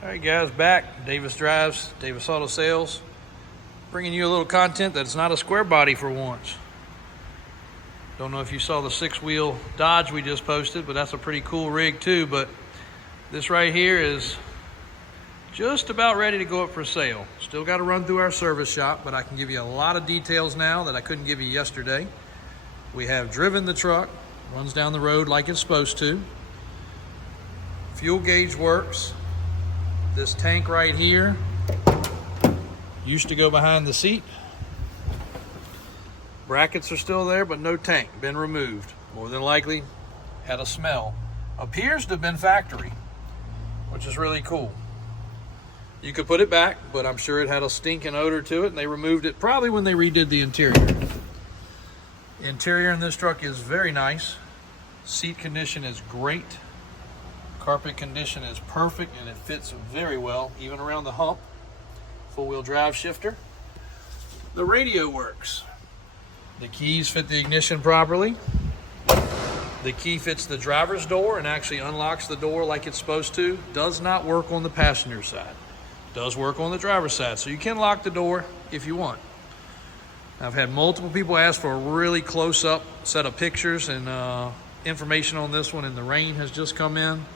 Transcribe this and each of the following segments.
All right, guys, back. Davis Drives, Davis Auto Sales, bringing you a little content that's not a square body for once. Don't know if you saw the 6-wheel Dodge we just posted, but that's a pretty cool rig too. But this right here is just about ready to go up for sale. Still got to run through our service shop, but I can give you a lot of details now that I couldn't give you yesterday. We have driven the truck, runs down the road like it's supposed to. Fuel gauge works. This tank right here used to go behind the seat. Brackets are still there, but no tank, been removed. More than likely had a smell. Appears to have been factory, which is really cool. You could put it back, but I'm sure it had a stinking odor to it, and they removed it probably when they redid the interior. Interior in this truck is very nice. Seat condition is great. Carpet condition is perfect, and it fits very well, even around the hump. Four-wheel drive shifter. The radio works. The keys fit the ignition properly. The key fits the driver's door and actually unlocks the door like it's supposed to. Does not work on the passenger side. Does work on the driver's side, so you can lock the door if you want. I've had multiple people ask for a really close-up set of pictures and information on this one, and the rain has just come in.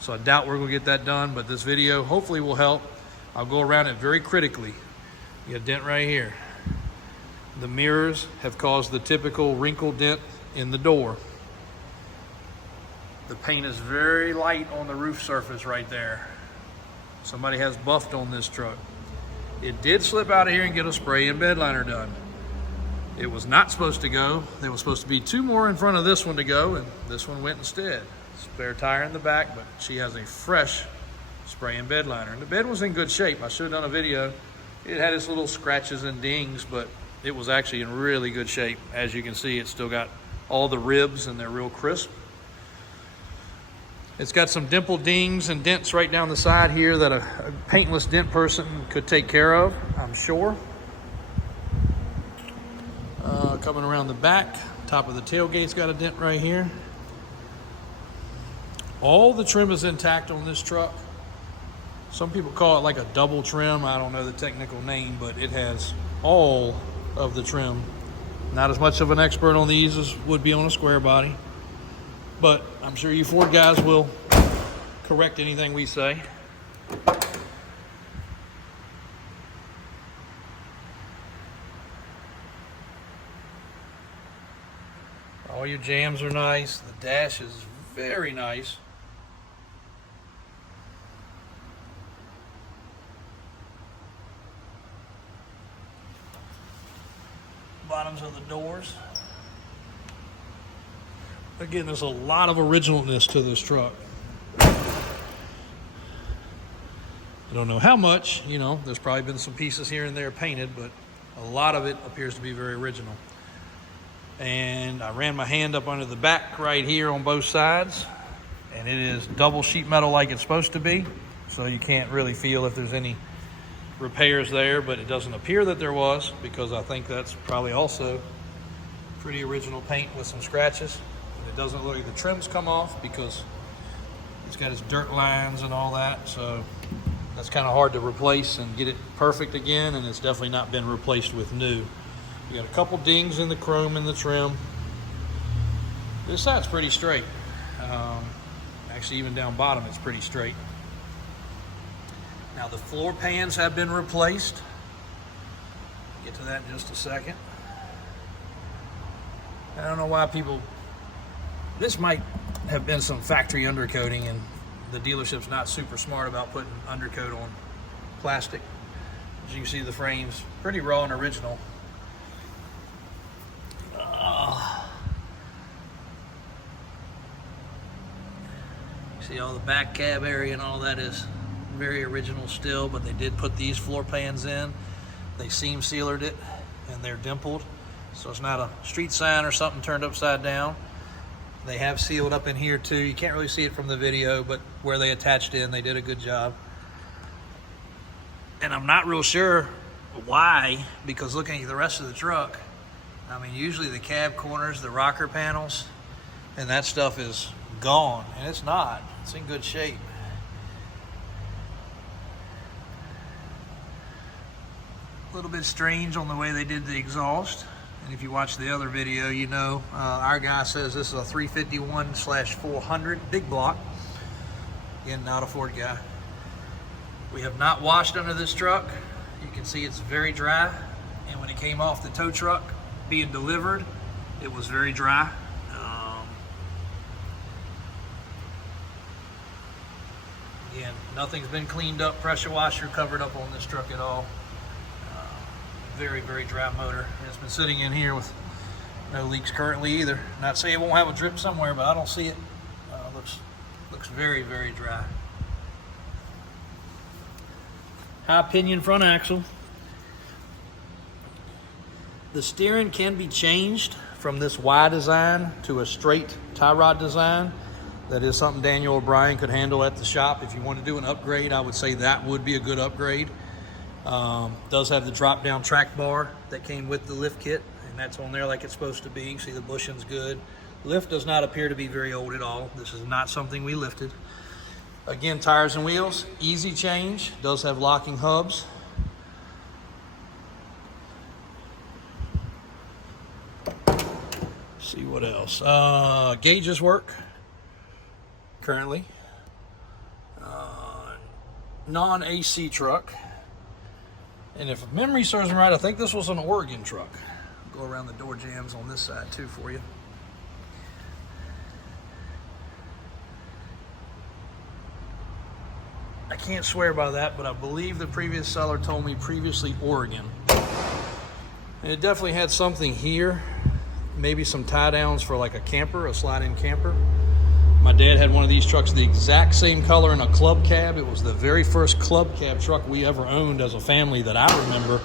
So I doubt we're gonna get that done, but this video hopefully will help. I'll go around it very critically. You got a dent right here. The mirrors have caused the typical wrinkle dent in the door. The paint is very light on the roof surface right there. Somebody has buffed on this truck. It did slip out of here and get a spray and bed liner done. It was not supposed to go. There was supposed to be 2 more in front of this one to go, and this one went instead. Spare tire in the back, but she has a fresh spray and bed liner. And the bed was in good shape. I should have done a video. It had its little scratches and dings, but it was actually in really good shape. As you can see, it's still got all the ribs and they're real crisp. It's got some dimple dings and dents right down the side here that a paintless dent person could take care of, I'm sure. Coming around the back, top of the tailgate's got a dent right here. All the trim is intact on this truck. Some people call it like a double trim. I don't know the technical name, but it has all of the trim. Not as much of an expert on these as would be on a square body, but I'm sure you Ford guys will correct anything we say. All your jams are nice. The dash is very nice. Bottoms of the doors. Again, there's a lot of originalness to this truck. I don't know how much, you know, there's probably been some pieces here and there painted, but a lot of it appears to be very original. And I ran my hand up under the back right here on both sides, and it is double sheet metal like it's supposed to be, so you can't really feel if there's any repairs there, but it doesn't appear that there was, because I think that's probably also pretty original paint with some scratches. And it doesn't look like the trim's come off because it's got its dirt lines and all that, so that's kind of hard to replace and get it perfect again, and it's definitely not been replaced with new. You got a couple dings in the chrome in the trim. This side's pretty straight. Actually, even down bottom, it's pretty straight. Now the floor pans have been replaced. Get to that in just a second. I don't know why people, this might have been some factory undercoating and the dealership's not super smart about putting undercoat on plastic. As you can see, the frame's pretty raw and original. See all the back cab area and all that is very original still, but they did put these floor pans in. They seam sealed it and they're dimpled, so it's not a street sign or something turned upside down. They have sealed up in here too. You can't really see it from the video, but where they attached in, they did a good job. And I'm not real sure why, because looking at the rest of the truck, I mean, usually the cab corners, the rocker panels, and that stuff is gone, and it's not. It's in good shape. little bit strange on the way they did the exhaust. And if you watch the other video, you know, our guy says this is a 351/400 big block. Again, not a Ford guy. We have not washed under this truck. You can see it's very dry. And when it came off the tow truck being delivered, it was very dry. Again, nothing's been cleaned up, pressure washer covered up on this truck at all. Very, very dry motor. And it's been sitting in here with no leaks currently either. Not saying it won't have a drip somewhere, but I don't see it. Looks very, very dry. High pinion front axle. The steering can be changed from this Y design to a straight tie rod design. That is something Daniel O'Brien could handle at the shop. If you want to do an upgrade, I would say that would be a good upgrade. Does have the drop down track bar that came with the lift kit, and that's on there like it's supposed to be. You can see the bushing's good. Lift does not appear to be very old at all. This is not something we lifted. Again, tires and wheels, easy change. Does have locking hubs. See what else. Gauges work currently. Non-AC truck. And if memory serves me right, I think this was an Oregon truck. I'll go around the door jambs on this side too for you. I can't swear by that, but I believe the previous seller told me previously Oregon. And it definitely had something here, maybe some tie downs for like a camper, a slide-in camper. My dad had one of these trucks the exact same color in a club cab. It was the very first club cab truck we ever owned as a family that I remember.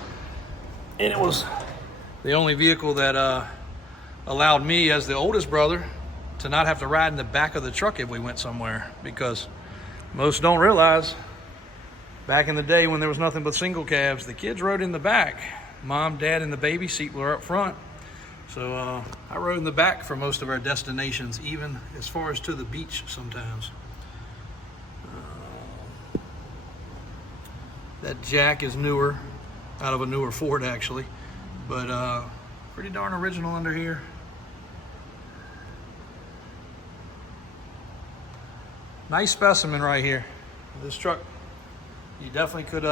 And it was the only vehicle that allowed me as the oldest brother to not have to ride in the back of the truck if we went somewhere, because most don't realize back in the day when there was nothing but single cabs, the kids rode in the back. Mom, dad, and the baby seat were up front. So I rode in the back for most of our destinations, even as far as to the beach sometimes. That jack is newer, out of a newer Ford actually, but pretty darn original under here. Nice specimen right here. This truck, you definitely could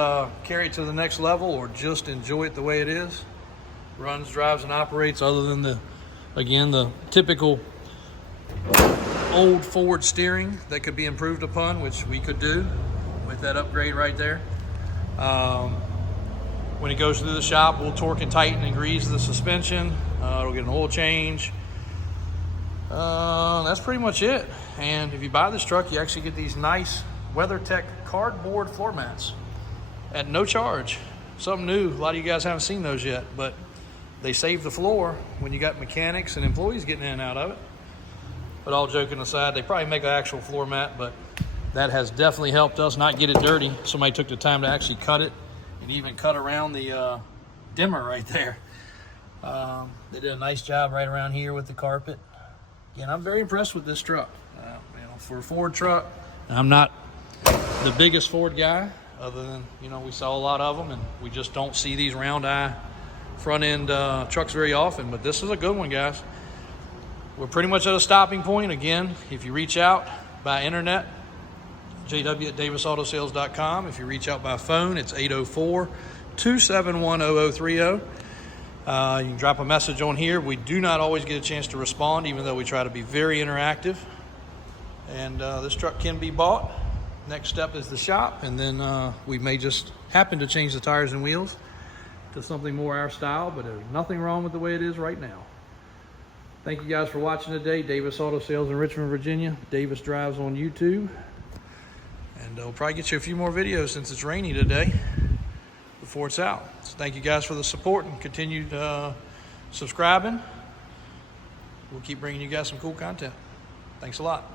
carry it to the next level or just enjoy it the way it is. Runs, drives, and operates, other than the typical old Ford steering that could be improved upon, which we could do with that upgrade right there. When it goes through the shop, we'll torque and tighten and grease the suspension. It'll get an oil change. That's pretty much it. And if you buy this truck, you actually get these nice WeatherTech cardboard floor mats at no charge. Something new. A lot of you guys haven't seen those yet, but they save the floor when you got mechanics and employees getting in and out of it. But all joking aside, they probably make an actual floor mat, but that has definitely helped us not get it dirty. Somebody took the time to actually cut it and even cut around the dimmer right there. They did a nice job right around here with the carpet. Again, I'm very impressed with this truck. For a Ford truck, I'm not the biggest Ford guy, other than, we saw a lot of them, and we just don't see these round eye front end trucks very often, but this is a good one, guys. We're pretty much at a stopping point. Again, if you reach out by internet, jw@davisautosales.com. If you reach out by phone, it's 804-271-0030. You can drop a message on here. We do not always get a chance to respond, even though we try to be very interactive. And this truck can be bought. Next step is the shop, and then we may just happen to change the tires and wheels to something more our style, but there's nothing wrong with the way it is right now. Thank you guys for watching today. Davis Auto Sales in Richmond, Virginia. Davis Drives on YouTube. And we'll probably get you a few more videos since it's rainy today before it's out. So thank you guys for the support and continued subscribing. We'll keep bringing you guys some cool content. Thanks a lot.